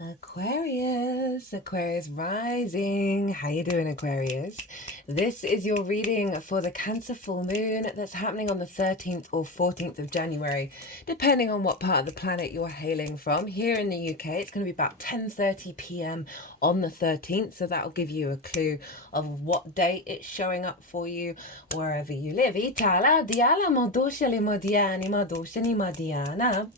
Aquarius, Aquarius rising. How you doing, Aquarius? This is your reading for the Cancer full moon that's happening on the 13th or 14th of January, depending on what part of the planet you're hailing from. Here in the UK, it's going to be about 10:30 p.m. on the 13th, so that'll give you a clue of what date it's showing up for you wherever you live. Itala diala modoshali modiani madoshani madiana.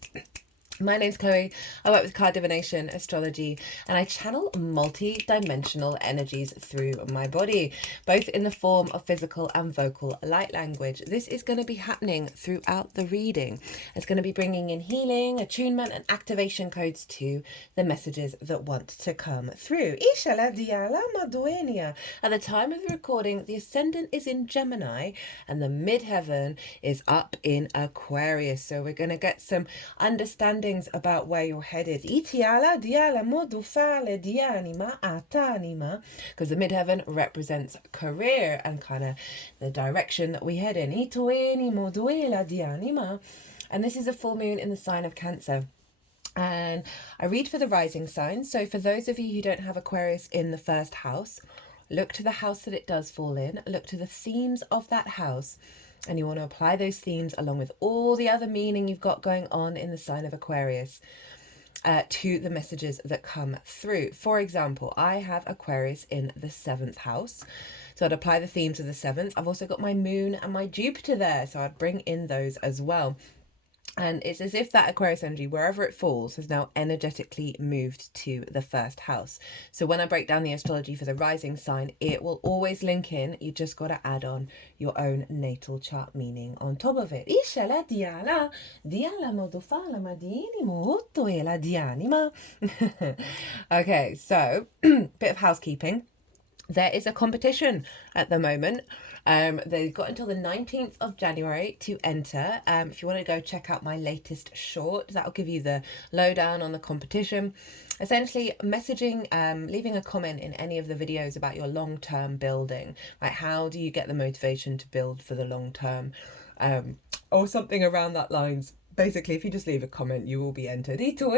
My name's Chloe. I work with card divination, astrology, and I channel multi-dimensional energies through my body, both in the form of physical and vocal light language. This is going to be happening throughout the reading. It's going to be bringing in healing, attunement, and activation codes to the messages that want to come through. At the time of the recording, the ascendant is in Gemini and the midheaven is up in Aquarius. So we're going to get some understanding about where you're headed, because the midheaven represents career and kind of the direction that we head in. And this is a full moon in the sign of Cancer. And I read for the rising sign. So for those of you who don't have Aquarius in the first house, look to the house that it does fall in, look to the themes of that house, and you want to apply those themes along with all the other meaning you've got going on in the sign of Aquarius to the messages that come through. For example, I have Aquarius in the 7th house, so I'd apply the themes of the 7th. I've also got my moon and my Jupiter there, so I'd bring in those as well. And it's as if that Aquarius energy, wherever it falls, has now energetically moved to the first house. So when I break down the astrology for the rising sign, it will always link in. You just got to add on your own natal chart meaning on top of it. Okay, so bit of housekeeping. There is a competition at the moment. They've got until the 19th of January to enter. If you want to go check out my latest short, that'll give you the lowdown on the competition. Essentially, messaging, leaving a comment in any of the videos about your long-term building. Like, how do you get the motivation to build for the long term? Or something around that lines. Basically, if you just leave a comment, you will be entered. Got until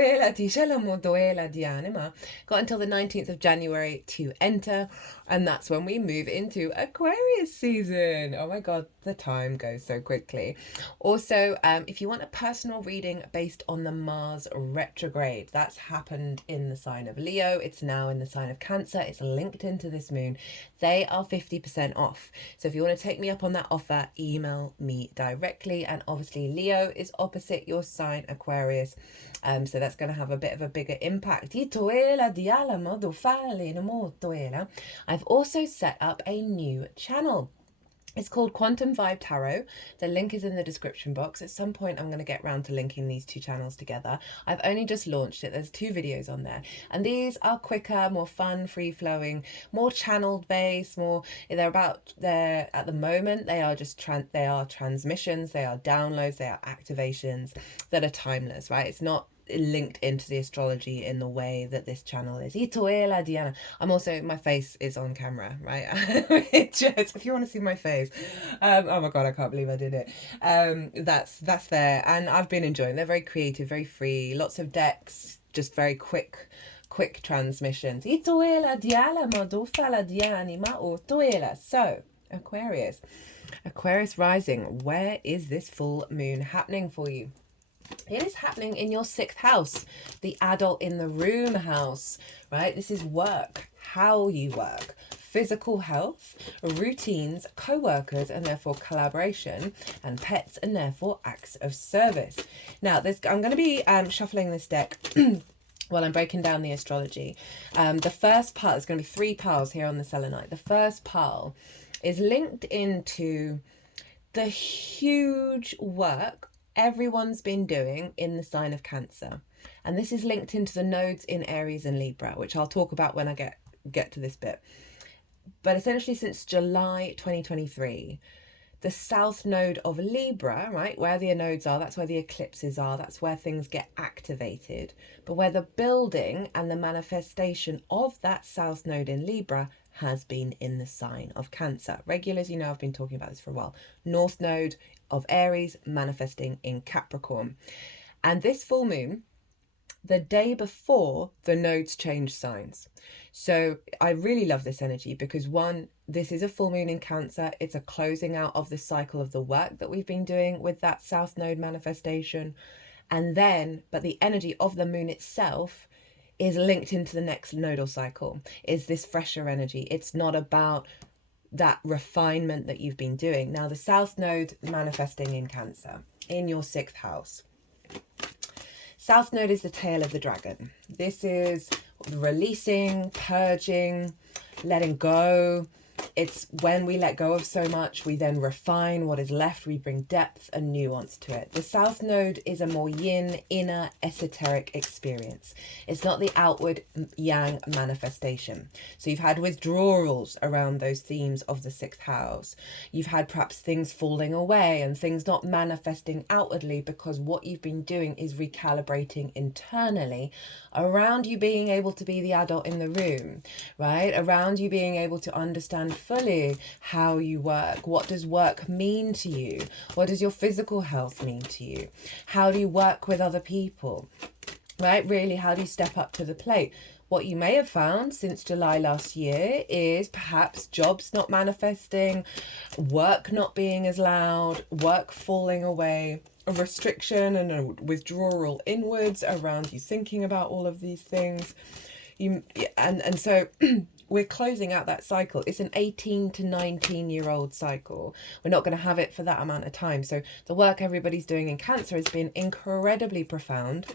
the 19th of January to enter, and that's when we move into Aquarius season. Oh my god, the time goes so quickly. Also, if you want a personal reading based on the Mars retrograde, that's happened in the sign of Leo. It's now in the sign of Cancer. It's linked into this moon. They are 50% off. So if you want to take me up on that offer, email me directly. And obviously Leo is opposite your sign, Aquarius. So that's going to have a bit of a bigger impact. I've also set up a new channel. It's called Quantum Vibe Tarot. The link is in the description box. At some point, I'm going to get round to linking these two channels together. I've only just launched it. There's 2 videos on there. And these are quicker, more fun, free-flowing, more channeled based, at the moment, they are just, they are transmissions, they are downloads, they are activations that are timeless, right? It's not linked into the astrology in the way that this channel is. I'm also, my face is on camera, right? Just, if you want to see my face, oh my god, I can't believe I did it. That's there, and I've been enjoying. They're very creative, very free, lots of decks, just very quick transmissions. So Aquarius rising, where is this full moon happening for you? It is happening in your 6th house, the adult in the room house, right? This is work, how you work, physical health, routines, co-workers, and therefore collaboration, and pets, and therefore acts of service. Now, I'm going to be shuffling this deck while I'm breaking down the astrology. The first pile, there's going to be 3 piles here on the selenite. The first pile is linked into the huge work everyone's been doing in the sign of Cancer, and this is linked into the nodes in Aries and Libra, which I'll talk about when I get to this bit. But essentially, since July 2023, the south node of Libra, right, where the nodes are, that's where the eclipses are, that's where things get activated, but where the building and the manifestation of that south node in Libra has been in the sign of Cancer. Regulars, you know, I've been talking about this for a while. North node of Aries manifesting in Capricorn. And this full moon the day before the nodes change signs. So I really love this energy because one, this is a full moon in Cancer. It's a closing out of the cycle of the work that we've been doing with that South Node manifestation. And then, but the energy of the moon itself is linked into the next nodal cycle, is this fresher energy. It's not about that refinement that you've been doing. Now, the South Node manifesting in Cancer, in your 6th house. South Node is the tail of the dragon. This is releasing, purging, letting go. It's when we let go of so much, we then refine what is left. We bring depth and nuance to it. The South Node is a more yin, inner, esoteric experience. It's not the outward yang manifestation. So you've had withdrawals around those themes of the 6th house. You've had perhaps things falling away and things not manifesting outwardly because what you've been doing is recalibrating internally around you being able to be the adult in the room, right? Around you being able to understand fully how you work. What does work mean to you? What does your physical health mean to you? How do you work with other people, right? Really, how do you step up to the plate? What you may have found since July last year is perhaps jobs not manifesting, work not being as loud, work falling away, a restriction and a withdrawal inwards around you thinking about all of these things. So we're closing out that cycle. It's an 18 to 19-year-old cycle. We're not going to have it for that amount of time. So the work everybody's doing in Cancer has been incredibly profound,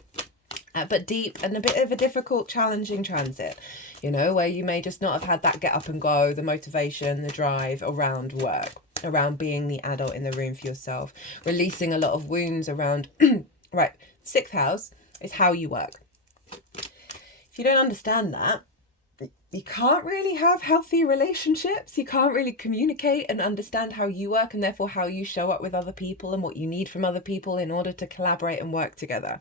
but deep and a bit of a difficult, challenging transit, you know, where you may just not have had that get up and go, the motivation, the drive around work, around being the adult in the room for yourself, releasing a lot of wounds around, right, 6th house is how you work. If you don't understand that, you can't really have healthy relationships. You can't really communicate and understand how you work and therefore how you show up with other people and what you need from other people in order to collaborate and work together.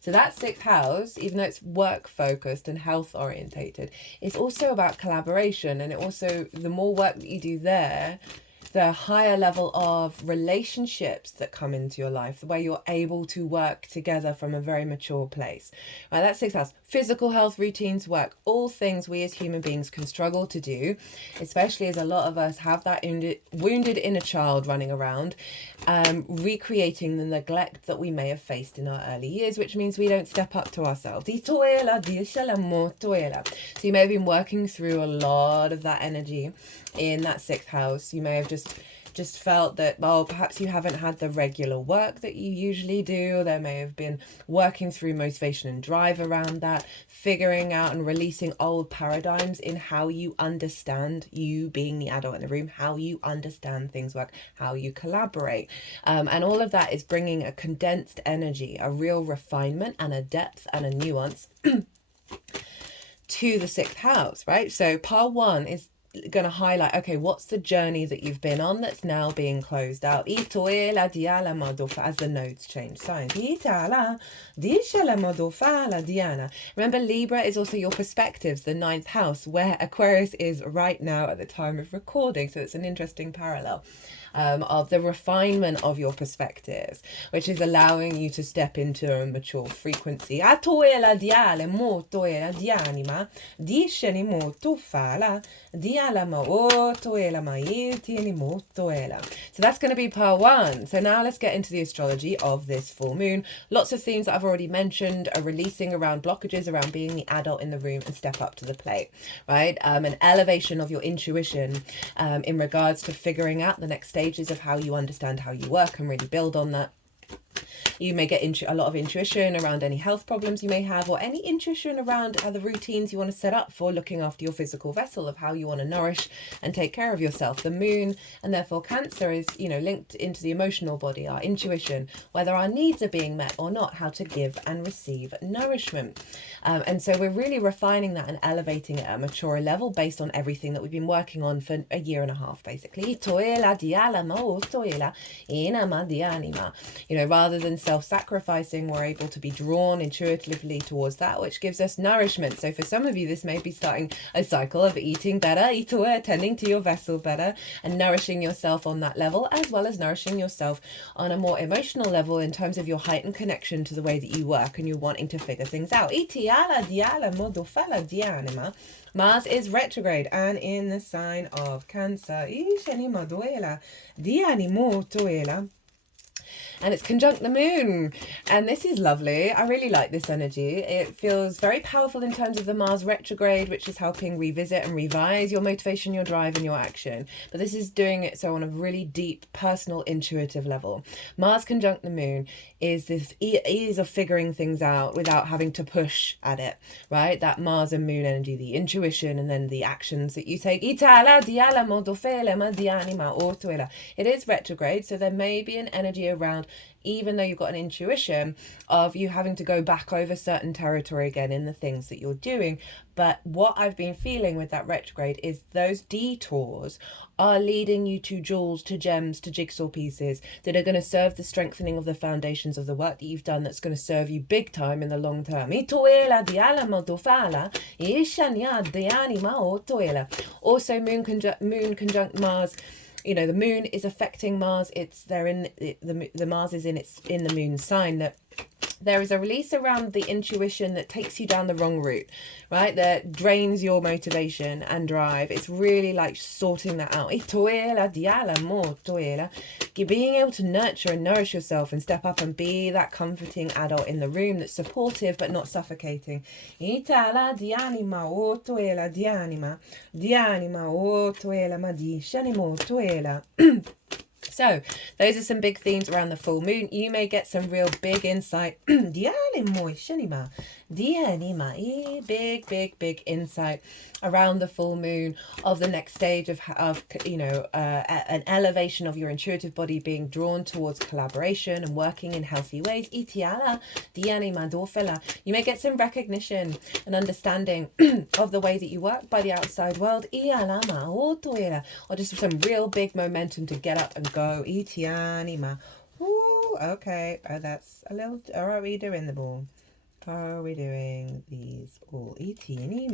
So that 6th house, even though it's work focused and health orientated, it's also about collaboration. And it also, the more work that you do there, the higher level of relationships that come into your life, the way you're able to work together from a very mature place. Right, that's 6th house. Physical health, routines, work, all things we as human beings can struggle to do, especially as a lot of us have that wounded inner child running around, recreating the neglect that we may have faced in our early years, which means we don't step up to ourselves. So you may have been working through a lot of that energy in that 6th house. You may have just felt that, well, perhaps you haven't had the regular work that you usually do. There may have been working through motivation and drive around that, figuring out and releasing old paradigms in how you understand you being the adult in the room, how you understand things work, how you collaborate. And all of that is bringing a condensed energy, a real refinement and a depth and a nuance to the 6th house, right? So part 1 is going to highlight, okay, what's the journey that you've been on that's now being closed out as the nodes change signs. Remember, Libra is also your perspectives, the 9th house, where Aquarius is right now at the time of recording. So it's an interesting parallel of the refinement of your perspectives, which is allowing you to step into a mature frequency. So that's going to be part 1. So now let's get into the astrology of this full moon. Lots of themes that I've already mentioned are releasing around blockages, around being the adult in the room and step up to the plate, right? An elevation of your intuition in regards to figuring out the next stages of how you understand how you work and really build on that. You may get a lot of intuition around any health problems you may have, or any intuition around the routines you want to set up for looking after your physical vessel, of how you want to nourish and take care of yourself. The moon, and therefore Cancer, is, you know, linked into the emotional body, our intuition, whether our needs are being met or not, how to give and receive nourishment. And so we're really refining that and elevating it at a mature level based on everything that we've been working on for a year and a half, basically. You know, rather rather than self-sacrificing, we're able to be drawn intuitively towards that, which gives us nourishment. So for some of you, this may be starting a cycle of eating better, tending to your vessel better, and nourishing yourself on that level, as well as nourishing yourself on a more emotional level in terms of your heightened connection to the way that you work and you're wanting to figure things out. Mars is retrograde and in the sign of Cancer. And it's conjunct the moon, and this is lovely. I really like this energy. It feels very powerful in terms of the Mars retrograde, which is helping revisit and revise your motivation, your drive, and your action. But this is doing it so on a really deep, personal, intuitive level. Mars conjunct the moon is this ease of figuring things out without having to push at it, right? That Mars and moon energy, the intuition, and then the actions that you take. It is retrograde, so there may be an energy around, even though you've got an intuition, of you having to go back over certain territory again in the things that you're doing. But what I've been feeling with that retrograde is those detours are leading you to jewels, to gems, to jigsaw pieces that are going to serve the strengthening of the foundations of the work that you've done, that's going to serve you big time in the long term. Also, moon conjunct Mars. You know, the moon is affecting Mars. The Mars is in the moon sign. That there is a release around the intuition that takes you down the wrong route, right? That drains your motivation and drive. It's really like sorting that out. Being able to nurture and nourish yourself and step up and be that comforting adult in the room that's supportive but not suffocating. So those are some big themes around the full moon. You may get some real big insight. Big insight around the full moon of the next stage of an elevation of your intuitive body, being drawn towards collaboration and working in healthy ways. You may get some recognition and understanding of the way that you work by the outside world, or just some real big momentum to get up and go. Ooh, okay. Oh, that's a little. How are we doing the ball? How are we doing these all? Okay, they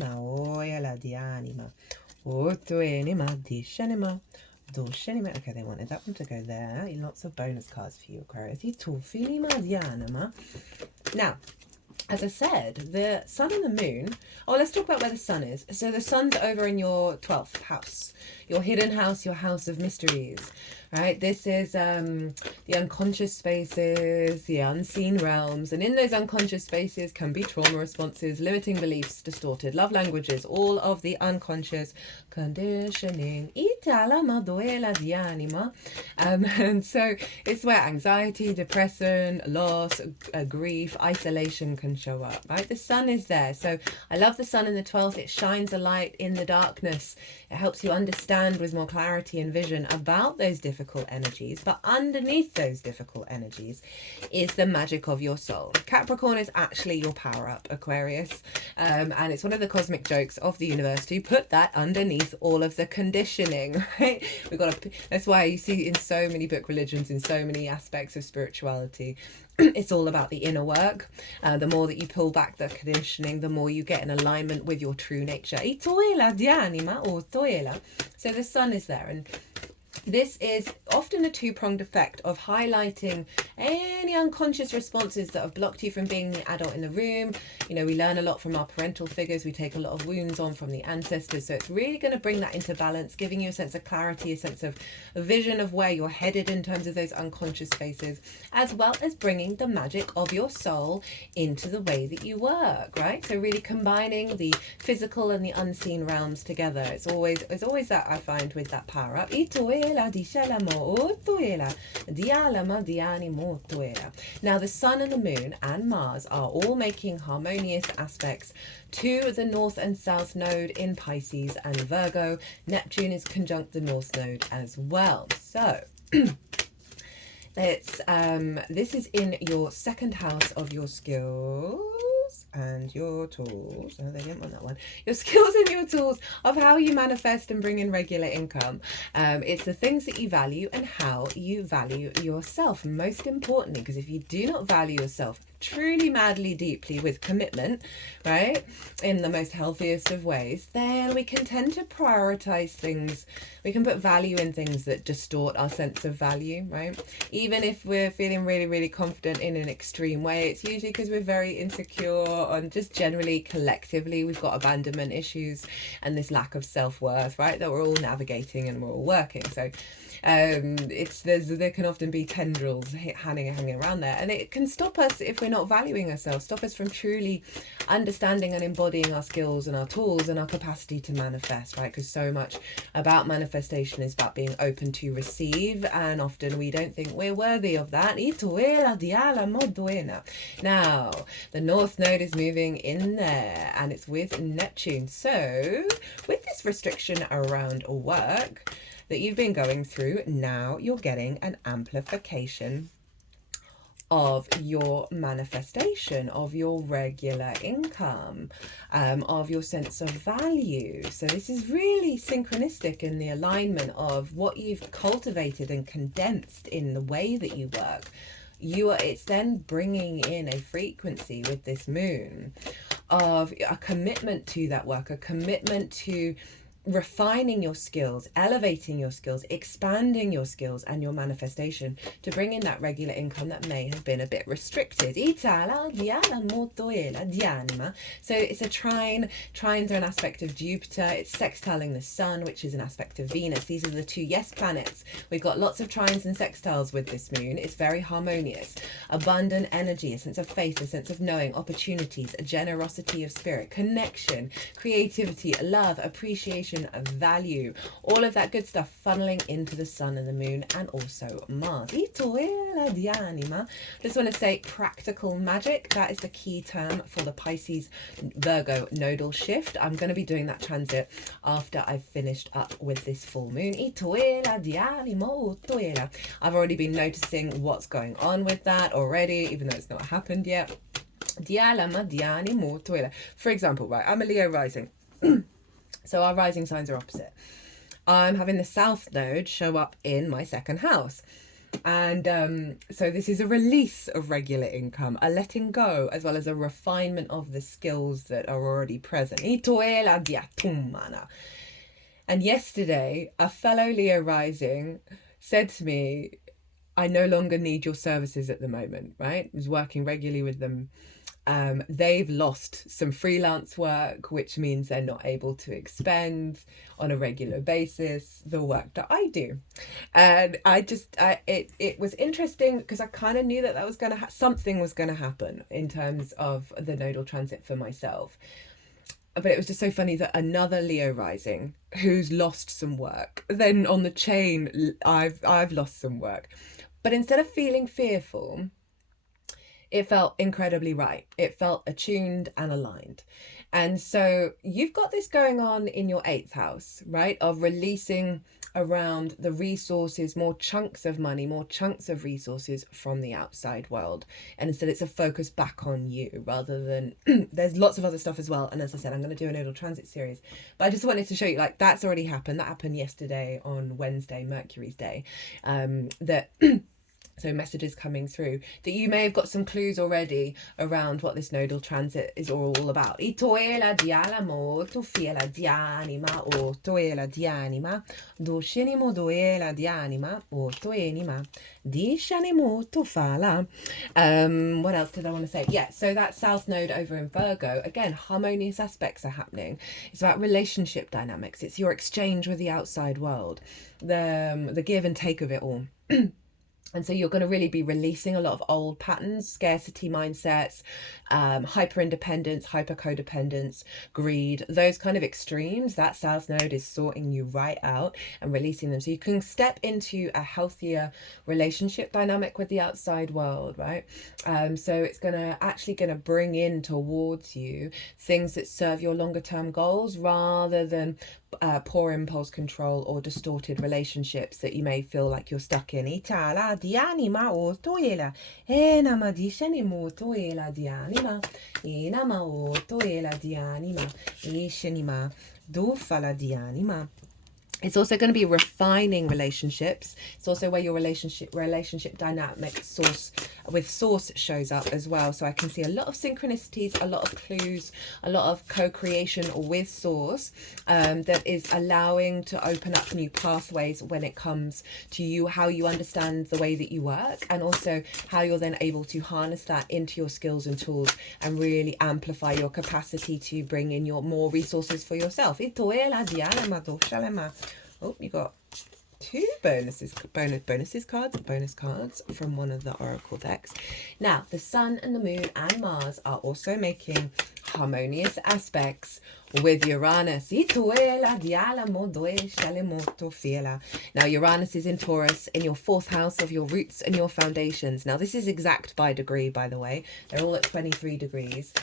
wanted that one to go there. Lots of bonus cards for you, Aquarius. Now, as I said, the sun and the moon. Oh, let's talk about where the sun is. So the sun's over in your 12th house, your hidden house, your house of mysteries, right? This is the unconscious spaces, the unseen realms. And in those unconscious spaces can be trauma responses, limiting beliefs, distorted love languages, all of the unconscious conditioning. And so it's where anxiety, depression, loss, grief, isolation can show up, right? The sun is there. So I love the sun in the 12th. It shines a light in the darkness. It helps you understand with more clarity and vision about those difficult energies. But underneath those difficult energies is the magic of your soul. Capricorn is actually your power up, Aquarius. And it's one of the cosmic jokes of the universe to put that underneath all of the conditioning, right? That's why you see in so many book religions, in so many aspects of spirituality, it's all about the inner work. The more that you pull back the conditioning, the more you get in alignment with your true nature. So the sun is there, and this is often a two-pronged effect of highlighting any unconscious responses that have blocked you from being the adult in the room. You know, we learn a lot from our parental figures. We take a lot of wounds on from the ancestors. So it's really going to bring that into balance, giving you a sense of clarity, a sense of a vision of where you're headed in terms of those unconscious spaces, as well as bringing the magic of your soul into the way that you work, right? So really combining the physical and the unseen realms together. It's always that I find with that power up. Now the sun and the moon and Mars are all making harmonious aspects to the north and south node in Pisces and Virgo. Neptune is conjunct the north node as well. So it's this is in your second house of your skills. and your tools. Oh, they didn't want that one. Your skills and your tools of how you manifest and bring in regular income. It's the things that you value and how you value yourself. Most importantly, because if you do not value yourself truly, madly, deeply with commitment, right, in the most healthiest of ways, then we can tend to prioritize things. We can put value in things that distort our sense of value, right? Even if we're feeling really, really confident in an extreme way, it's usually because we're very insecure, and just generally collectively we've got abandonment issues and this lack of self-worth, right, that we're all navigating and we're all working. So there can often be tendrils hanging around there, and it can stop us if we're not valuing ourselves, stop us from truly understanding and embodying our skills and our tools and our capacity to manifest, right? Because so much about manifestation is about being open to receive, and often we don't think we're worthy of that. Now the North Node is moving in there, and it's with Neptune. So with this restriction around work that you've been going through, now you're getting an amplification of your manifestation, of your regular income, of your sense of value. So this is really synchronistic in the alignment of what you've cultivated and condensed in the way that you work. It's then bringing in a frequency with this moon of a commitment to that work, a commitment to refining your skills, elevating your skills, expanding your skills and your manifestation to bring in that regular income that may have been a bit restricted. So it's a trine. Trines are an aspect of Jupiter. It's sextiling the sun, which is an aspect of Venus. These are the two yes planets. We've got lots of trines and sextiles with this moon. It's very harmonious. Abundant energy, a sense of faith, a sense of knowing, opportunities, a generosity of spirit, connection, creativity, love, appreciation, of value, all of that good stuff funneling into the sun and the moon, and also Mars. Just want to say practical magic. That is the key term for the Pisces Virgo nodal shift. I'm going to be doing that transit after I've finished up with this full moon. I've already been noticing what's going on with that already, even though it's not happened yet. For example, right, I'm a Leo rising. So our rising signs are opposite. I'm having the South Node show up in my second house. And so this is a release of regular income, a letting go, as well as a refinement of the skills that are already present. And yesterday, a fellow Leo rising said to me, I no longer need your services at the moment, right? I was working regularly with them. They've lost some freelance work, which means they're not able to expend on a regular basis the work that I do. And it was interesting because I kind of knew that was going to something was going to happen in terms of the nodal transit for myself. But it was just so funny that another Leo rising who's lost some work, then on the chain, I've lost some work. But instead of feeling fearful, it felt incredibly right. It felt attuned and aligned. And so you've got this going on in your 8th house, right? Of releasing around the resources, more chunks of money, more chunks of resources from the outside world. And instead it's a focus back on you rather than, there's lots of other stuff as well. And as I said, I'm going to do a nodal transit series, but I just wanted to show you, like, that's already happened. That happened yesterday on Wednesday, Mercury's day, so messages coming through that you may have got some clues already around what this nodal transit is all about. What else did I want to say? Yeah, so that South Node over in Virgo, again, harmonious aspects are happening. It's about relationship dynamics. It's your exchange with the outside world, the give and take of it all. And so you're going to really be releasing a lot of old patterns, scarcity mindsets, hyper-independence, hyper-codependence, greed, those kind of extremes. That South Node is sorting you right out and releasing them. So you can step into a healthier relationship dynamic with the outside world, right? So it's actually going to bring in towards you things that serve your longer term goals rather than poor impulse control or distorted relationships that you may feel like you're stuck in. Itala dianima o toela enama dishenimo toela dianima enama o toela dianima ishenima dufala dianima. It's also going to be refining relationships. It's also where your relationship dynamic source shows up as well. So I can see a lot of synchronicities, a lot of clues, a lot of co-creation with source that is allowing to open up new pathways when it comes to you, how you understand the way that you work, and also how you're then able to harness that into your skills and tools and really amplify your capacity to bring in your more resources for yourself. Oh, you got two bonus cards from one of the oracle decks. Now, the sun and the moon and Mars are also making harmonious aspects with Uranus. Now, Uranus is in Taurus in your 4th house of your roots and your foundations. Now, this is exact by degree, by the way. They're all at 23 degrees.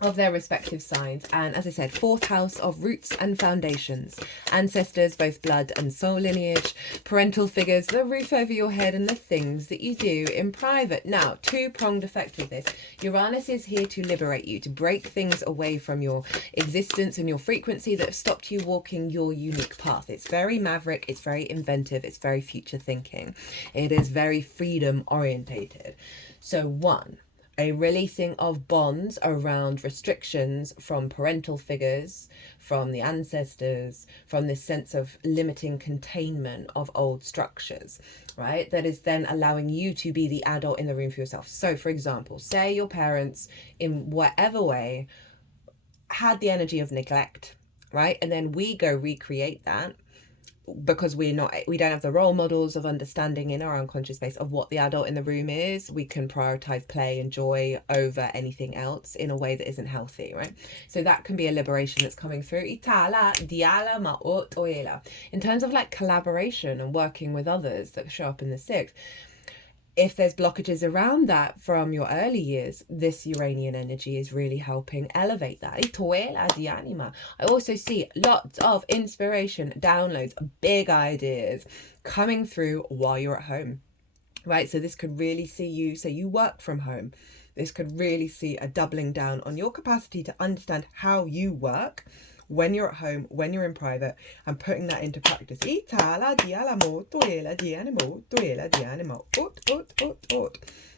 Of their respective signs, and as I said, 4th house of roots and foundations, ancestors, both blood and soul lineage, parental figures, the roof over your head, and the things that you do in private. Now, two-pronged effect with this. Uranus is here to liberate you, to break things away from your existence and your frequency that have stopped you walking your unique path. It's very maverick, it's very inventive, it's very future thinking. It is very freedom orientated. So one, a releasing of bonds around restrictions from parental figures, from the ancestors, from this sense of limiting containment of old structures, right? That is then allowing you to be the adult in the room for yourself. So, for example, say your parents, in whatever way, had the energy of neglect, right? And then we go recreate that, because we don't have the role models of understanding in our unconscious space of what the adult in the room is. We can prioritize play and joy over anything else in a way that isn't healthy, right? So that can be a liberation that's coming through. In terms of like collaboration and working with others that show up in the 6th, if there's blockages around that from your early years, this Uranian energy is really helping elevate that. I also see lots of inspiration, downloads, big ideas coming through while you're at home, right? So this could really see you, so you work from home. This could really see a doubling down on your capacity to understand how you work when you're at home, when you're in private, and putting that into practice.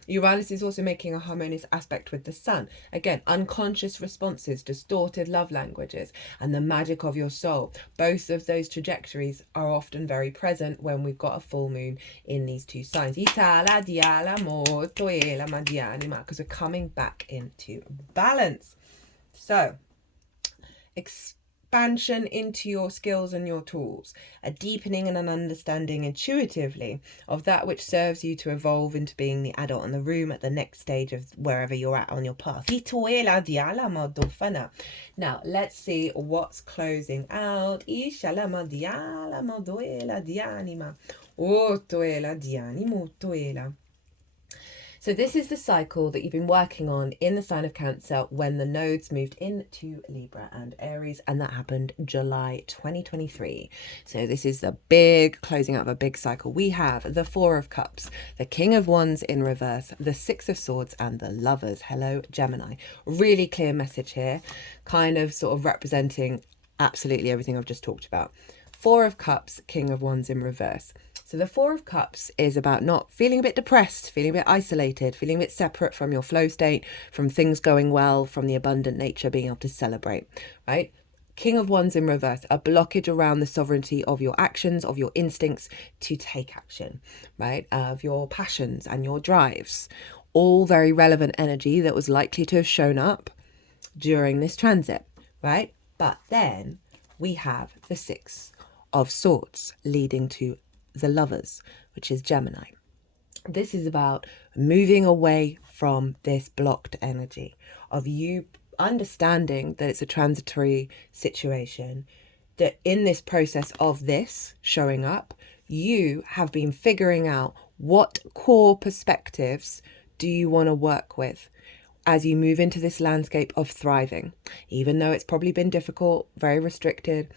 Uranus is also making a harmonious aspect with the sun. Again, unconscious responses, distorted love languages, and the magic of your soul. Both of those trajectories are often very present when we've got a full moon in these two signs. Because we're coming back into balance. So, expansion into your skills and your tools, a deepening and an understanding intuitively of that which serves you to evolve into being the adult in the room at the next stage of wherever you're at on your path. Now, let's see what's closing out. So this is the cycle that you've been working on in the sign of Cancer when the nodes moved into Libra and Aries, and that happened July 2023. So this is the big closing out of a big cycle. We have the 4 of Cups, the King of Wands in reverse, the 6 of Swords, and the Lovers. Hello, Gemini. Really clear message here, kind of sort of representing absolutely everything I've just talked about. 4 of Cups, King of Wands in reverse. So the 4 of Cups is about not feeling a bit depressed, feeling a bit isolated, feeling a bit separate from your flow state, from things going well, from the abundant nature, being able to celebrate, right? King of Wands in reverse, a blockage around the sovereignty of your actions, of your instincts to take action, right? Of your passions and your drives. All very relevant energy that was likely to have shown up during this transit, right? But then we have the 6 of Swords leading to the Lovers, which is Gemini. This is about moving away from this blocked energy of you understanding that it's a transitory situation, that in this process of this showing up, you have been figuring out what core perspectives do you want to work with, as you move into this landscape of thriving, even though it's probably been difficult, very restricted,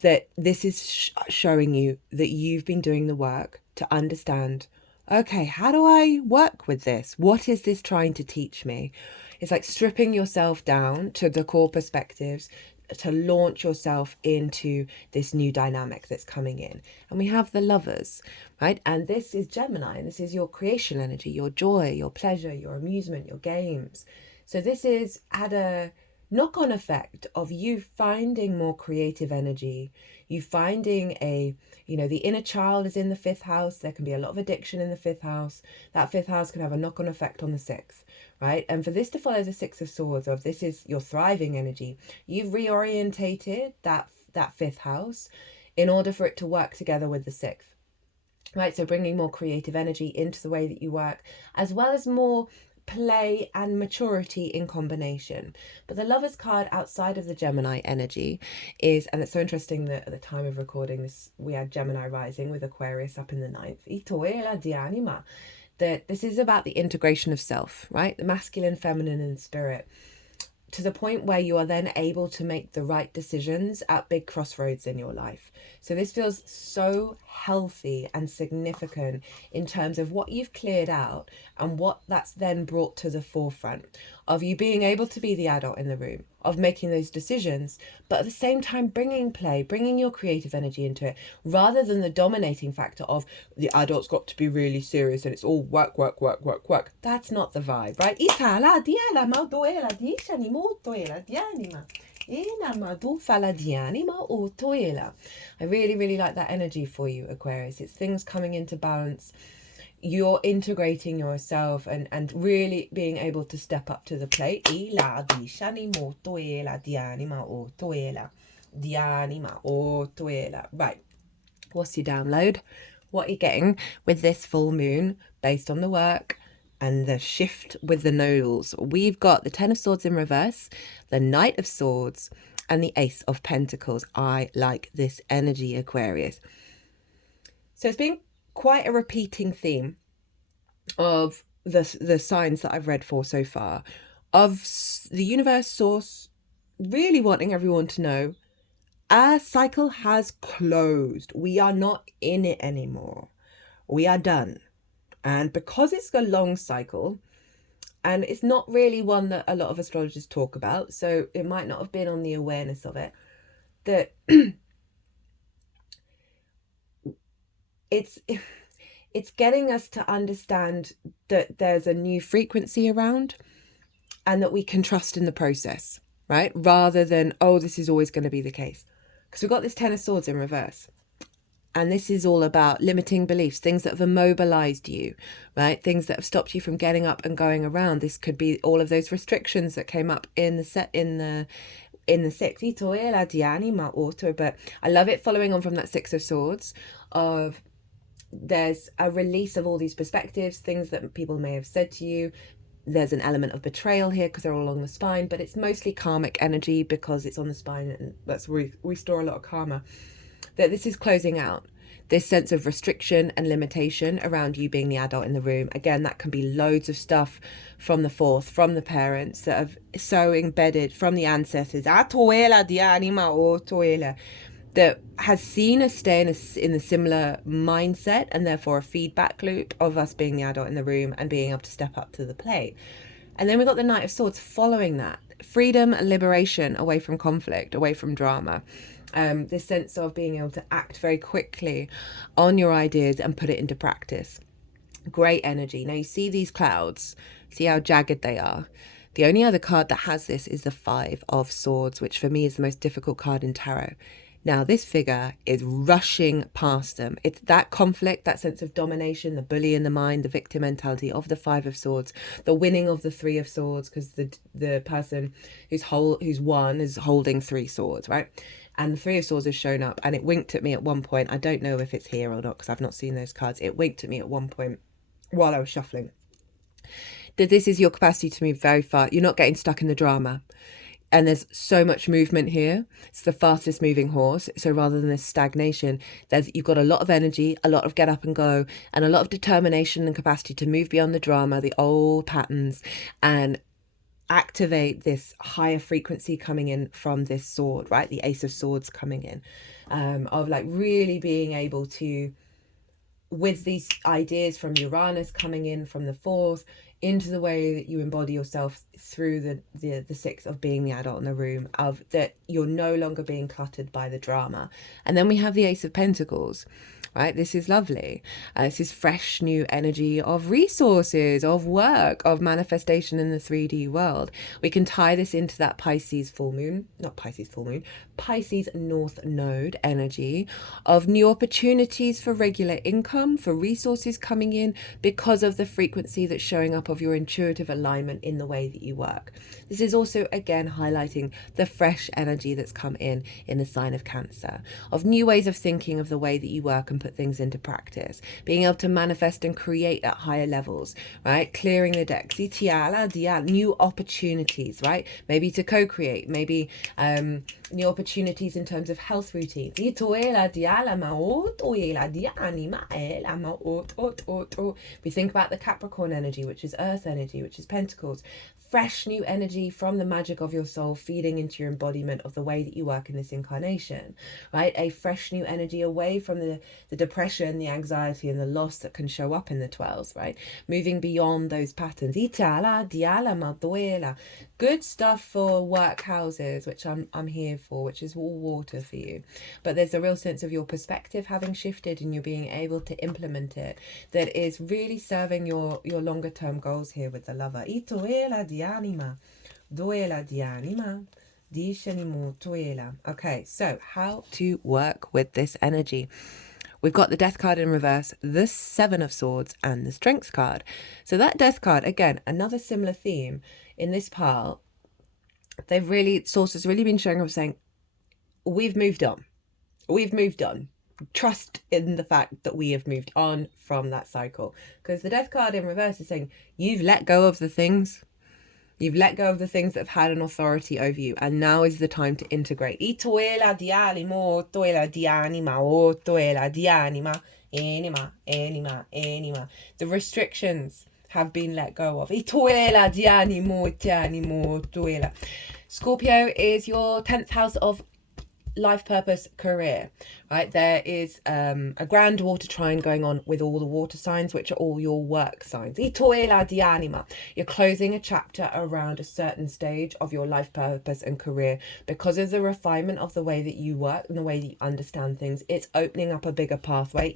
that this is showing you that you've been doing the work to understand, okay, how do I work with this? What is this trying to teach me? It's like stripping yourself down to the core perspectives to launch yourself into this new dynamic that's coming in. And we have the Lovers, right? And this is Gemini, and this is your creation energy, your joy, your pleasure, your amusement, your games. So this is at a knock-on effect of you finding more creative energy, you finding the inner child is in the 5th house. There can be a lot of addiction in the 5th house. That 5th house can have a knock-on effect on the 6th, right? And for this to follow the 6 of Swords, of this is your thriving energy, you've reorientated that 5th house in order for it to work together with the 6th, right? So bringing more creative energy into the way that you work, as well as more play and maturity in combination. But the Lovers card outside of the Gemini energy is, and it's so interesting that at the time of recording this, we had Gemini rising with Aquarius up in the 9th. That this is about the integration of self, right? The masculine, feminine, and spirit, to the point where you are then able to make the right decisions at big crossroads in your life. So this feels so healthy and significant in terms of what you've cleared out and what that's then brought to the forefront of you being able to be the adult in the room, of making those decisions, but at the same time bringing play, bringing your creative energy into it, rather than the dominating factor of the adult's got to be really serious and it's all work, work, work, work, work. That's not the vibe, right? I really, really like that energy for you, Aquarius. It's things coming into balance. You're integrating yourself and really being able to step up to the plate. Right. What's your download? What are you getting with this full moon based on the work and the shift with the nodals? We've got the 10 of Swords in reverse, the Knight of Swords, and the Ace of Pentacles. I like this energy, Aquarius. So it's been quite a repeating theme of the signs that I've read for so far, of the universe source really wanting everyone to know our cycle has closed. We are not in it anymore. We are done. And because it's a long cycle, and it's not really one that a lot of astrologers talk about, so it might not have been on the awareness of it, that it's getting us to understand that there's a new frequency around and that we can trust in the process, right? Rather than, oh, this is always going to be the case. Because we've got this 10 of Swords in reverse. And this is all about limiting beliefs, things that have immobilized you, right? Things that have stopped you from getting up and going around. This could be all of those restrictions that came up in the 6th. But I love it following on from that 6 of Swords of there's a release of all these perspectives, things that people may have said to you. There's an element of betrayal here because they're all along the spine, but it's mostly karmic energy because it's on the spine, and that's where we store a lot of karma. That this is closing out this sense of restriction and limitation around you being the adult in the room. Again, that can be loads of stuff from the 4th, from the parents that have so embedded, from the ancestors, that has seen us stay in a similar mindset, and therefore a feedback loop of us being the adult in the room and being able to step up to the plate. And then we've got the Knight of Swords following that. Freedom and liberation away from conflict, away from drama. This sense of being able to act very quickly on your ideas and put it into practice. Great energy. Now you see these clouds, see how jagged they are. The only other card that has this is the 5 of Swords, which for me is the most difficult card in tarot. Now this figure is rushing past them. It's that conflict, that sense of domination, the bully in the mind, the victim mentality of the 5 of Swords, the winning of the 3 of Swords, because the person who's won is holding 3 swords, right? And the 3 of Swords has shown up, and it winked at me at one point. I don't know if it's here or not because I've not seen those cards. It winked at me at one point while I was shuffling. That this is your capacity to move very far. You're not getting stuck in the drama. And there's so much movement here. It's the fastest moving horse. So rather than this stagnation, you've got a lot of energy, a lot of get up and go, and a lot of determination and capacity to move beyond the drama, the old patterns, and activate this higher frequency coming in from this sword, right? The Ace of Swords coming in, of like really being able to, with these ideas from Uranus coming in from the fourth, into the way that you embody yourself through the sixth, of being the adult in the room, of that you're no longer being cluttered by the drama. And then we have the Ace of Pentacles, right? This is lovely. This is fresh new energy of resources, of work, of manifestation in the 3D world. We can tie this into that Pisces full moon, not Pisces full moon, Pisces North Node energy of new opportunities for regular income, for resources coming in because of the frequency that's showing up of your intuitive alignment in the way that you work. This is also again highlighting the fresh energy that's come in the sign of Cancer, of new ways of thinking of the way that you work and put things into practice, being able to manifest and create at higher levels, right? Clearing the decks, new opportunities, right? Maybe to co-create, maybe new opportunities in terms of health routines. We think about the Capricorn energy, which is earth energy, which is Pentacles. Fresh new energy from the magic of your soul feeding into your embodiment of the way that you work in this incarnation, right? A fresh new energy away from the depression, the anxiety and the loss that can show up in the 12s, right? Moving beyond those patterns. Good stuff for work houses, which I'm here for, which is all water for you. But there's a real sense of your perspective having shifted and you're being able to implement it, that is really serving your longer term goals here with the Lover. Okay, so how to work with this energy. We've got the Death card in reverse, the Seven of Swords, and the Strength card. So that Death card, again, another similar theme in this pile. Source has really been showing up saying, we've moved on. We've moved on. Trust in the fact that we have moved on from that cycle. Because the Death card in reverse is saying, you've let go of the things. You've let go of the things that have had an authority over you, and now is the time to integrate. The restrictions have been let go of. Scorpio is your 10th house of life purpose, career, right? There is a grand water trine going on with all the water signs, which are all your work signs. You're closing a chapter around a certain stage of your life purpose and career because of the refinement of the way that you work and the way that you understand things. It's opening up a bigger pathway.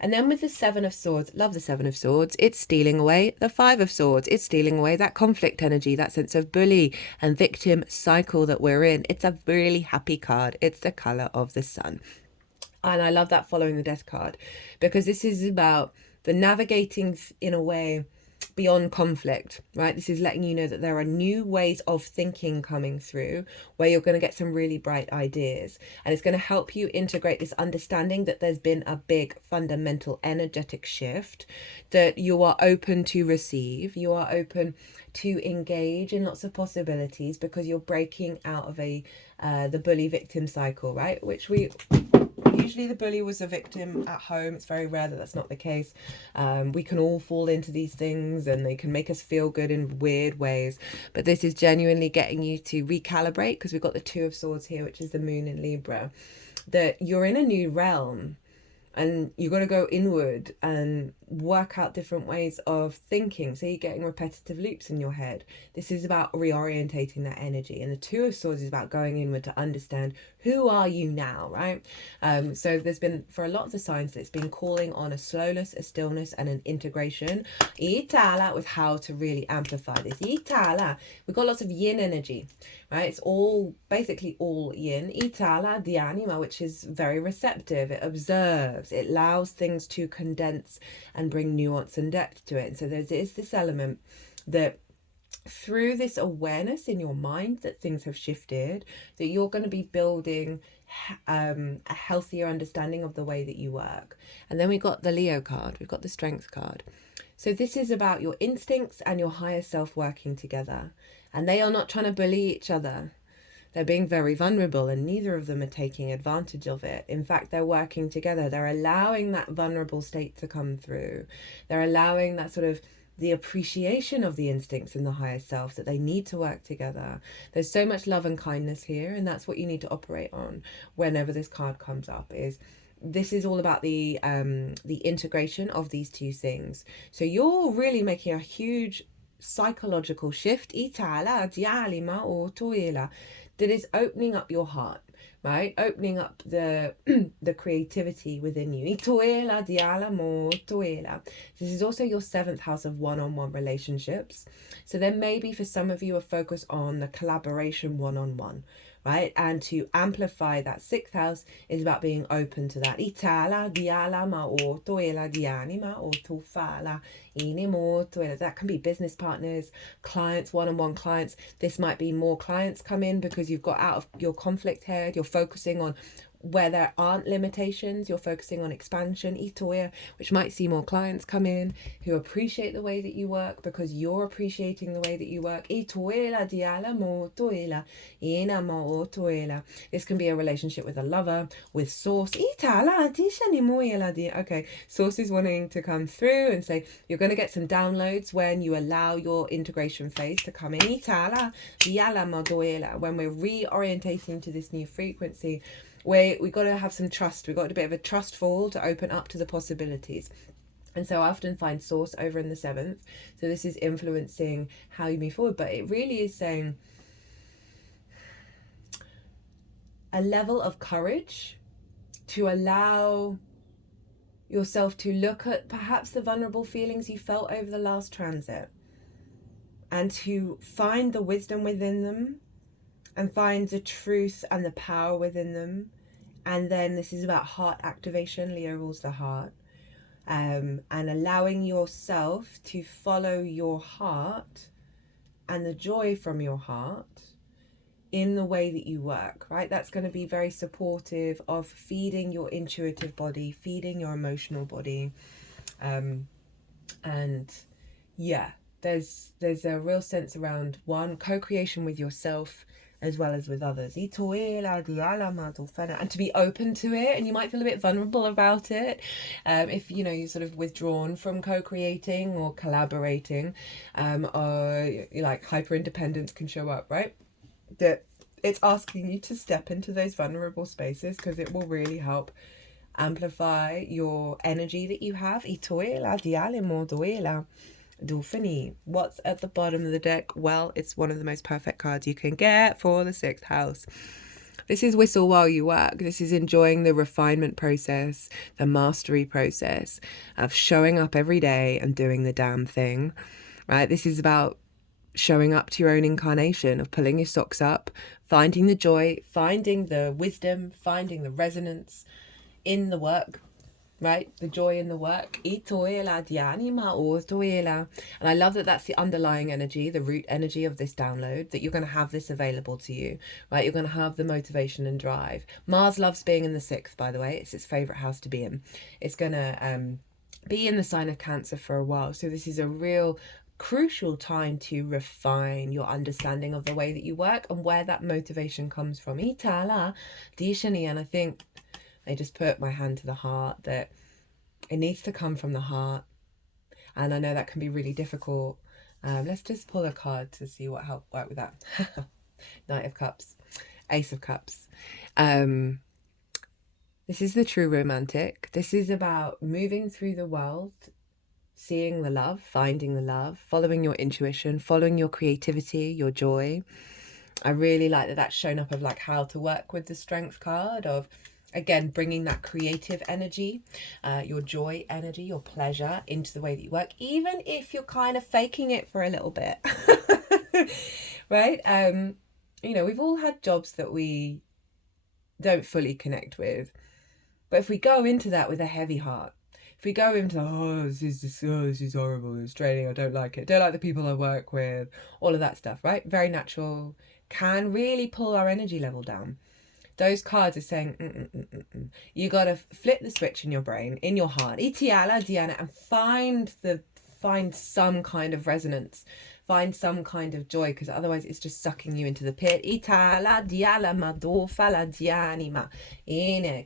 And then with the Seven of Swords, love the Seven of Swords, it's stealing away the Five of Swords. It's stealing away that conflict energy, that sense of bully and victim cycle that we're in. It's a really happy card. It's the colour of the sun. And I love that following the Death card, because this is about the navigating in a way beyond conflict, right? This is letting you know that there are new ways of thinking coming through where you're going to get some really bright ideas, and it's going to help you integrate this understanding that there's been a big fundamental energetic shift, that you are open to receive, you are open to engage in lots of possibilities because you're breaking out of the bully victim cycle, right? Which usually the bully was a victim at home. It's very rare that that's not the case. We can all fall into these things and they can make us feel good in weird ways. But this is genuinely getting you to recalibrate, because we've got the Two of Swords here, which is the moon in Libra, that you're in a new realm and you've got to go inward and work out different ways of thinking. So you're getting repetitive loops in your head. This is about reorientating that energy. And the Two of Swords is about going inward to understand, who are you now, right? So there's been, for a lot of the signs, that's been calling on a slowness, a stillness, and an integration. Itala, with how to really amplify this. Itala, we've got lots of yin energy, right? It's all, basically all yin. Itala, the anima, which is very receptive. It observes. It allows things to condense and bring nuance and depth to it. And so there's this element that through this awareness in your mind that things have shifted, that you're going to be building a healthier understanding of the way that you work. And then we got the Leo card, we've got the Strength card. So this is about your instincts and your higher self working together, and they are not trying to bully each other. They're being very vulnerable, and neither of them are taking advantage of it. In fact, they're working together. They're allowing that vulnerable state to come through. They're allowing that sort of the appreciation of the instincts in the higher self, that they need to work together. There's so much love and kindness here, and that's what you need to operate on whenever this card comes up. This is all about the integration of these two things. So you're really making a huge psychological shift that is opening up your heart, right? Opening up the the creativity within you. This is also your 7th house of one-on-one relationships. So there may be for some of you a focus on the collaboration one-on-one, right? And to amplify that 6th house is about being open to that. That can be business partners, clients, one-on-one clients. This might be more clients come in because you've got out of your conflict head. You're focusing on where there aren't limitations. You're focusing on expansion, which might see more clients come in who appreciate the way that you work because you're appreciating the way that you work. This can be a relationship with a lover, with source. Okay, source is wanting to come through and say you're going to get some downloads when you allow your integration phase to come in. When we're reorientating to this new frequency, we got to have some trust. We've got a bit of a trust fall to open up to the possibilities. And so I often find source over in the 7th. So this is influencing how you move forward. But it really is saying a level of courage to allow yourself to look at perhaps the vulnerable feelings you felt over the last transit and to find the wisdom within them and find the truth and the power within them. And then this is about heart activation. Leo rules the heart. And allowing yourself to follow your heart and the joy from your heart in the way that you work, right? That's going to be very supportive of feeding your intuitive body, feeding your emotional body. And yeah, there's a real sense around co-creation with yourself as well as with others, and to be open to it. And you might feel a bit vulnerable about it if you're sort of withdrawn from co-creating or collaborating, or like hyper independence can show up, right? That it's asking you to step into those vulnerable spaces because it will really help amplify your energy that you have. What's at the bottom of the deck? Well, it's one of the most perfect cards you can get for the 6th house. This is whistle while you work. This is enjoying the refinement process, the mastery process of showing up every day and doing the damn thing, right? This is about showing up to your own incarnation, of pulling your socks up, finding the joy, finding the wisdom, finding the resonance in the work, right? The joy in the work. And I love that that's the underlying energy, the root energy of this download, that you're going to have this available to you, right? You're going to have the motivation and drive. Mars loves being in the 6th, by the way. It's its favorite house to be in. It's going to be in the sign of Cancer for a while. So this is a real crucial time to refine your understanding of the way that you work and where that motivation comes from. And I think I just put my hand to the heart that it needs to come from the heart. And I know that can be really difficult. Let's just pull a card to see what help work with that. Knight of Cups, Ace of Cups. This is the true romantic. This is about moving through the world, seeing the love, finding the love, following your intuition, following your creativity, your joy. I really like that that's shown up of like how to work with the Strength card, of again bringing that creative energy, your joy energy, your pleasure into the way that you work, even if you're kind of faking it for a little bit. Right? We've all had jobs that we don't fully connect with, but if we go into that with a heavy heart, if we go into, this is horrible, it's draining, I don't like it, don't like the people I work with, all of that stuff, right? Very natural, can really pull our energy level down. Those cards are saying, you got to flip the switch in your brain, in your heart, and find some kind of resonance, find some kind of joy, because otherwise it's just sucking you into the pit. Ita la dialama do fala dianima.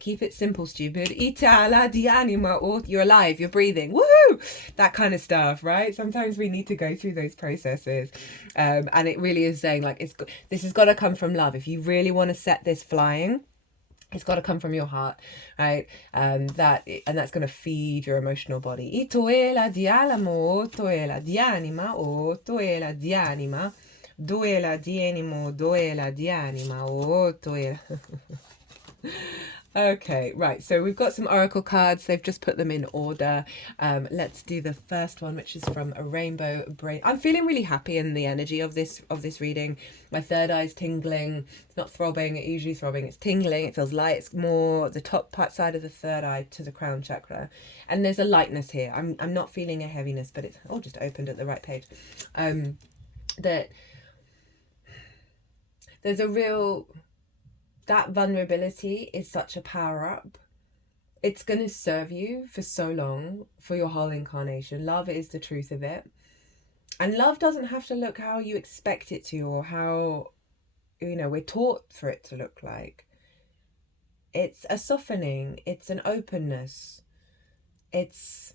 Keep it simple, stupid. Ita la dianima. Or you're alive, you're breathing. Woohoo! That kind of stuff, right? Sometimes we need to go through those processes. And it really is saying, like, this has got to come from love. If you really want to set this flying, it's got to come from your heart, right? And that's going to feed your emotional body. Itoela di alamo, toela di anima, o toela di anima, duela di animo, duela di anima, o toela. Okay, right, so we've got some oracle cards. They've just put them in order. Let's do the first one, which is from a rainbow brain. I'm feeling really happy in the energy of this reading. My third eye's tingling. It's not throbbing, it's usually throbbing, it's tingling, it feels light. It's more the top part side of the third eye to the crown chakra. And there's a lightness here. I'm not feeling a heaviness, but it's all just opened at the right page. That there's a real... That vulnerability is such a power up. It's going to serve you for so long, for your whole incarnation. Love is the truth of it. And love doesn't have to look how you expect it to, or how, we're taught for it to look like. It's a softening. It's an openness. It's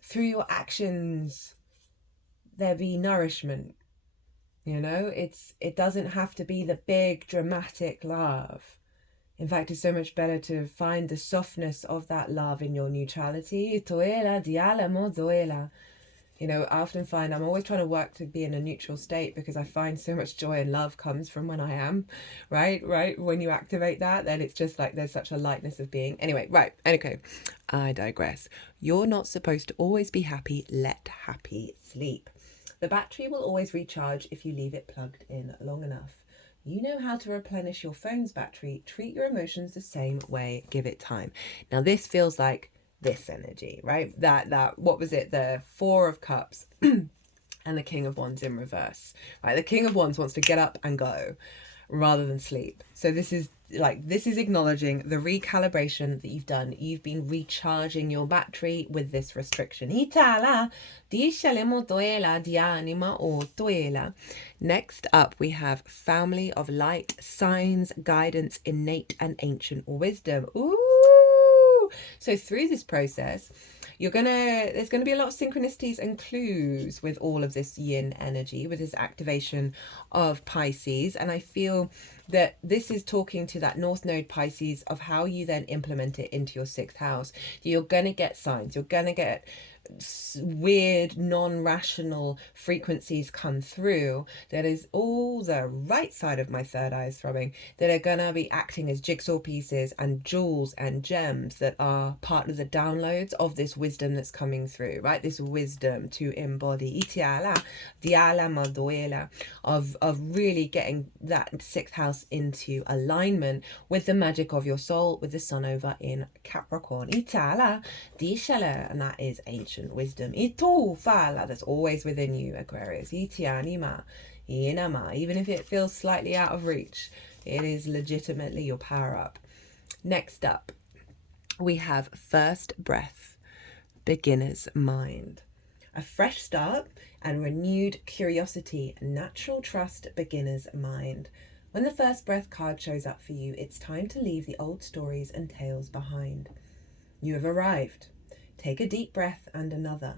through your actions, there be nourishment. It doesn't have to be the big dramatic love. In fact, it's so much better to find the softness of that love in your neutrality. Toela dialamo doela. I often find I'm always trying to work to be in a neutral state, because I find so much joy and love comes from when I am, right? When you activate that, then it's just like there's such a lightness of being. Anyway, right. Okay, I digress. You're not supposed to always be happy. Let happy sleep. The battery will always recharge if you leave it plugged in long enough. You know how to replenish your phone's battery. Treat your emotions the same way. Give it time. Now this feels like this energy, right? That what was it? The Four of Cups and the King of Wands in reverse, right? The King of Wands wants to get up and go rather than sleep. So this is acknowledging the recalibration that you've done. You've been recharging your battery with this restriction. Next up, we have Family of Light, Signs, Guidance, Innate and Ancient Wisdom. Ooh! So through this process, there's gonna be a lot of synchronicities and clues with all of this yin energy, with this activation of Pisces. And I feel that this is talking to that North Node Pisces of how you then implement it into your 6th house. You're gonna get signs, you're gonna get weird non-rational frequencies come through. That is all the right side of my third eye is throbbing, that are gonna be acting as jigsaw pieces and jewels and gems that are part of the downloads of this wisdom that's coming through, right? This wisdom to embody of really getting that 6th house into alignment with the magic of your soul, with the sun over in Capricorn. And that is ancient wisdom. That's always within you, Aquarius. Even if it feels slightly out of reach, it is legitimately your power up. Next up, we have First Breath, Beginner's Mind. A fresh start and renewed curiosity, natural trust, beginner's mind. When the First Breath card shows up for you, it's time to leave the old stories and tales behind. You have arrived. Take a deep breath and another.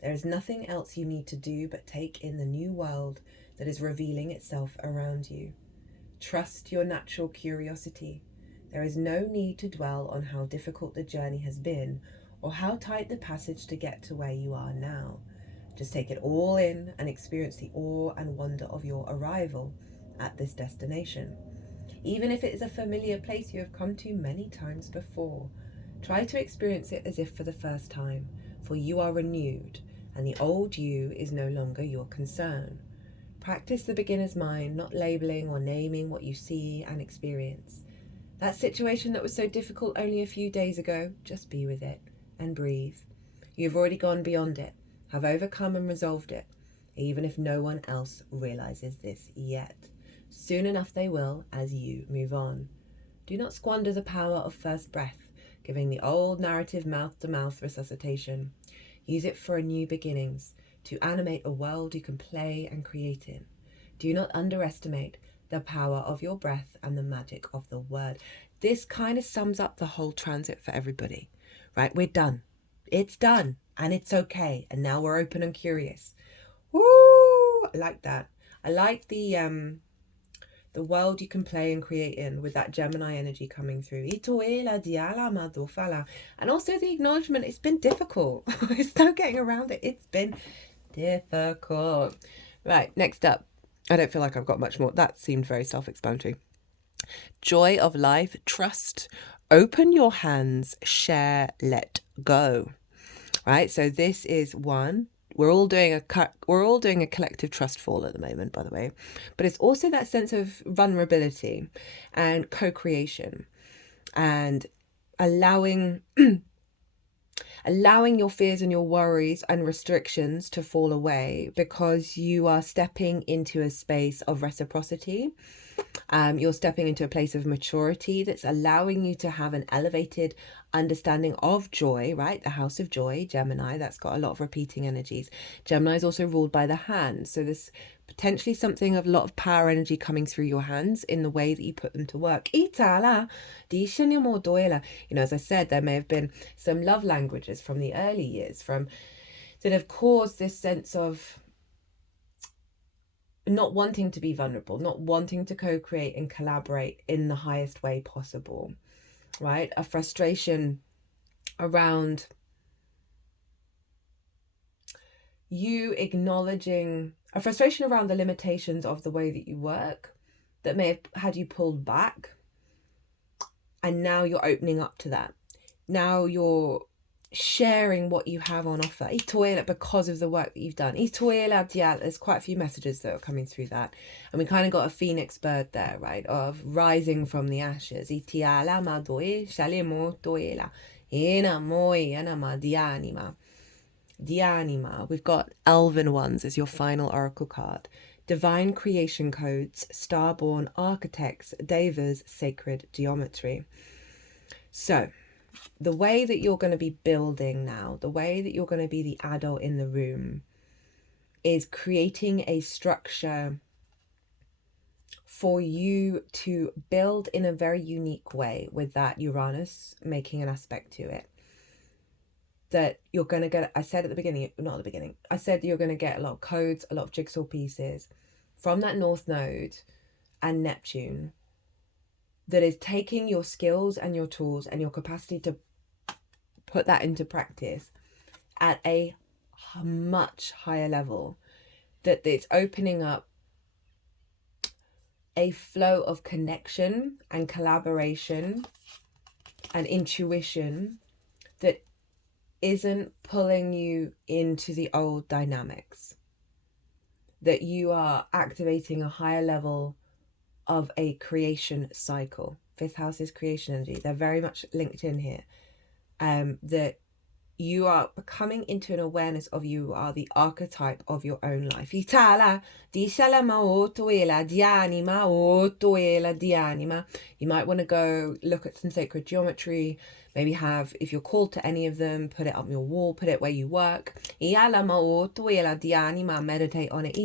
There is nothing else you need to do but take in the new world that is revealing itself around you. Trust your natural curiosity. There is no need to dwell on how difficult the journey has been or how tight the passage to get to where you are now. Just take it all in and experience the awe and wonder of your arrival at this destination. Even if it is a familiar place you have come to many times before, try to experience it as if for the first time, for you are renewed, and the old you is no longer your concern. Practice the beginner's mind, not labeling or naming what you see and experience. That situation that was so difficult only a few days ago, just be with it and breathe. You've already gone beyond it, have overcome and resolved it, even if no one else realizes this yet. Soon enough they will, as you move on. Do not squander the power of first breath, giving the old narrative mouth-to-mouth resuscitation. Use it for new beginnings. to animate a world you can play and create in. Do not underestimate the power of your breath and the magic of the word. This kind of sums up the whole transit for everybody, right? We're done. It's done and it's okay. And now we're open and curious. Woo! I like that. I like the world you can play and create in with that Gemini energy coming through. And also the acknowledgement, it's been difficult. It's no getting around it. It's been difficult. Right, next up. I don't feel like I've got much more. That seemed very self-explanatory. Joy of life, trust, open your hands, share, let go. Right, so this is one. We're all doing a collective trust fall at the moment, by the way. But it's also that sense of vulnerability and co-creation and allowing your fears and your worries and restrictions to fall away, because you are stepping into a space of reciprocity. You're stepping into a place of maturity that's allowing you to have an elevated understanding of joy, right? The house of joy, Gemini, that's got a lot of repeating energies. Gemini is also ruled by the hands. So there's potentially something of a lot of power energy coming through your hands in the way that you put them to work. You know, as I said, there may have been some love languages from the early years that have caused this sense of not wanting to be vulnerable, not wanting to co-create and collaborate in the highest way possible, right? A frustration around you acknowledging, a frustration around the limitations of the way that you work that may have had you pulled back. And now you're opening up to that. Now you're sharing what you have on offer because of the work that you've done. There's quite a few messages that are coming through that, and we kind of got a phoenix bird there, right, of rising from the ashes. We've got elven ones as your final oracle card. Divine creation codes, starborn architects, devas, sacred geometry. So the way that you're going to be building now, the way that you're going to be the adult in the room, is creating a structure for you to build in a very unique way, with that Uranus making an aspect to it. That you're going to get, I said at the beginning, not at the beginning, I said you're going to get a lot of codes, a lot of jigsaw pieces from that North Node and Neptune, that is taking your skills and your tools and your capacity to put that into practice at a much higher level. That it's opening up a flow of connection and collaboration and intuition that isn't pulling you into the old dynamics. That you are activating a higher level of a creation cycle. Fifth house is creation energy. They're very much linked in here. That you are coming into an awareness of you are the archetype of your own life. You might want to go look at some sacred geometry. Maybe have, if you're called to any of them, put it up your wall, put it where you work. Meditate on it.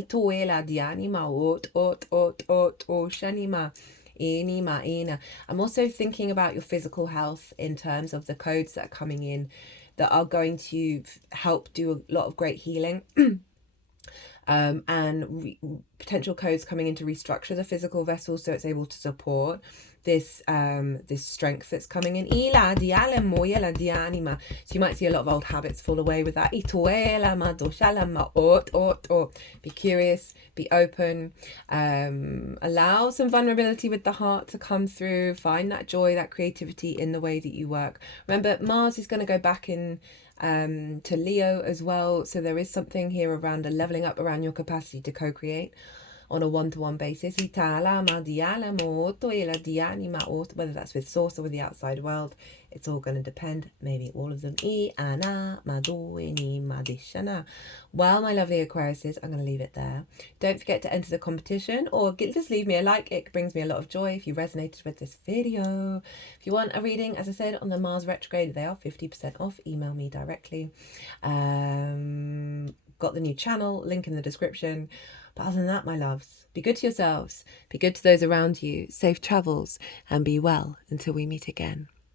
I'm also thinking about your physical health in terms of the codes that are coming in that are going to help do a lot of great healing. And potential codes coming in to restructure the physical vessel so it's able to support this this strength that's coming in. So you might see a lot of old habits fall away with that. Be curious, be open, allow some vulnerability with the heart to come through. Find that joy, that creativity in the way that you work. Remember, Mars is going to go back in to Leo as well, so there is something here around a leveling up around your capacity to co-create on a one-to-one basis, whether that's with source or with the outside world. It's all going to depend, maybe all of them. Well, my lovely Aquariuses, I'm going to leave it there. Don't forget to enter the competition, or just leave me a like. It brings me a lot of joy if you resonated with this video. If you want a reading, as I said, on the Mars retrograde, they are 50% off. Email me directly. got the new channel, link in the description. But other than that, my loves, be good to yourselves, be good to those around you, safe travels, and be well until we meet again.